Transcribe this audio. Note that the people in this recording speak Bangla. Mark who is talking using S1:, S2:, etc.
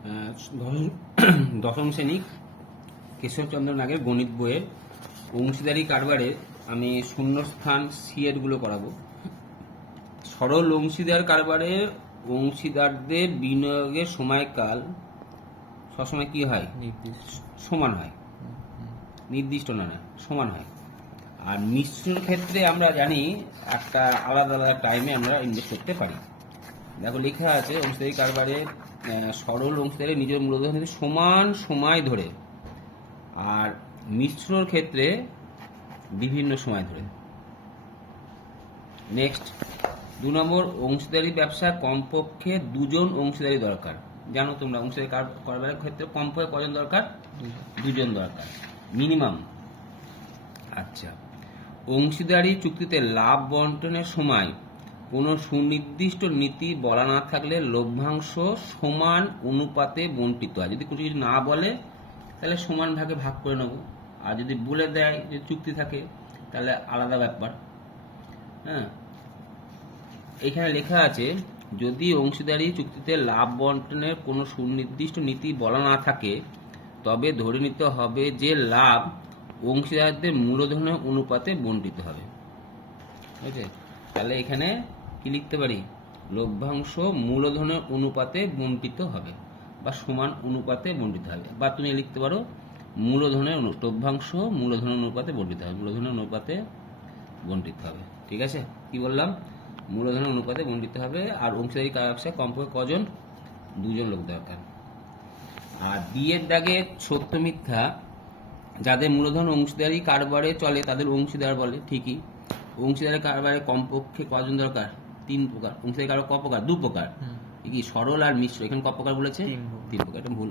S1: দশম শ্রেণি কেশবচন্দ্র নাগের গণিত বইয়ের অংশীদারি কারবারে আমি শূন্যস্থান সিএডগুলো করাবো। সরল অংশীদার কারবারে অংশীদারদের বিনিয়োগের সময়কাল সবসময় কি হয়? সমান হয়। নির্দিষ্ট না না সমান হয়। আর মিশ্র ক্ষেত্রে আমরা জানি একটা আলাদা আলাদা টাইমে আমরা ইনভেস্ট করতে পারি। দেখো লেখা আছে অংশীদারি কারবারে সরল অংশীদারি নিজের মূলধন সমান সময় ধরে আর মিশ্রর ক্ষেত্রে বিভিন্ন সময় ধরে। নেক্সট দু নম্বর অংশীদারি ব্যবসা কমপক্ষে দুজন অংশীদারি দরকার। জানো তোমরা অংশীদারি কার- কারবারের ক্ষেত্রে কমপক্ষে কজন দরকার? দুজন দরকার মিনিমাম। আচ্ছা অংশীদারি চুক্তিতে লাভ বন্টনের সময় কোনো সুনির্দিষ্ট নীতি বলা না থাকলে লভ্যাংশ সমান অনুপাতে বন্টিত হয়। যদি কিছু কিছু না বলে, তাহলে সমান ভাগে ভাগ করে নেব। আর যদি বলে দেয় যে চুক্তি থাকে, তাহলে আলাদা ব্যাপার। হ্যাঁ? এখানে লেখা আছে, যদি অংশীদারি চুক্তিতে লাভ বন্টনের কোনো সুনির্দিষ্ট নীতি বলা না থাকে, তবে ধরে নিতে হবে যে লাভ অংশীদারদের মূলধনের অনুপাতে বন্টিত হবে। ঠিক আছে তাহলে এখানে কি লিখতে পারি? লভ্যাংশ মূলধনের অনুপাতে বন্টিত হবে বা সমান অনুপাতে বন্টিত হবে। বা তুমি লিখতে পারো, মূলধনের লভ্যাংশ মূলধনের অনুপাতে বন্টিত হবে, মূলধনের অনুপাতে বন্টিত হবে। ঠিক আছে? কি বললাম? মূলধনের অনুপাতে বন্টিত হবে আর অংশীদারি কার ব্যবসায় কমপক্ষে কজন? দুজন লোক দরকার। আর বিয়ের দাগে সত্য মিথ্যা, যাদের মূলধন অংশীদারি কারবারে চলে, তাদের অংশীদার বলে, ঠিকই। অংশীদারের কারবারে কমপক্ষে কজন দরকার? তিন প্রকার কারবার ক প্রকার দু প্রকার। কি সরল আর মিশ্র এখানে ক প্রকার বলেছে
S2: তিন প্রকার।
S1: এটা ভুল।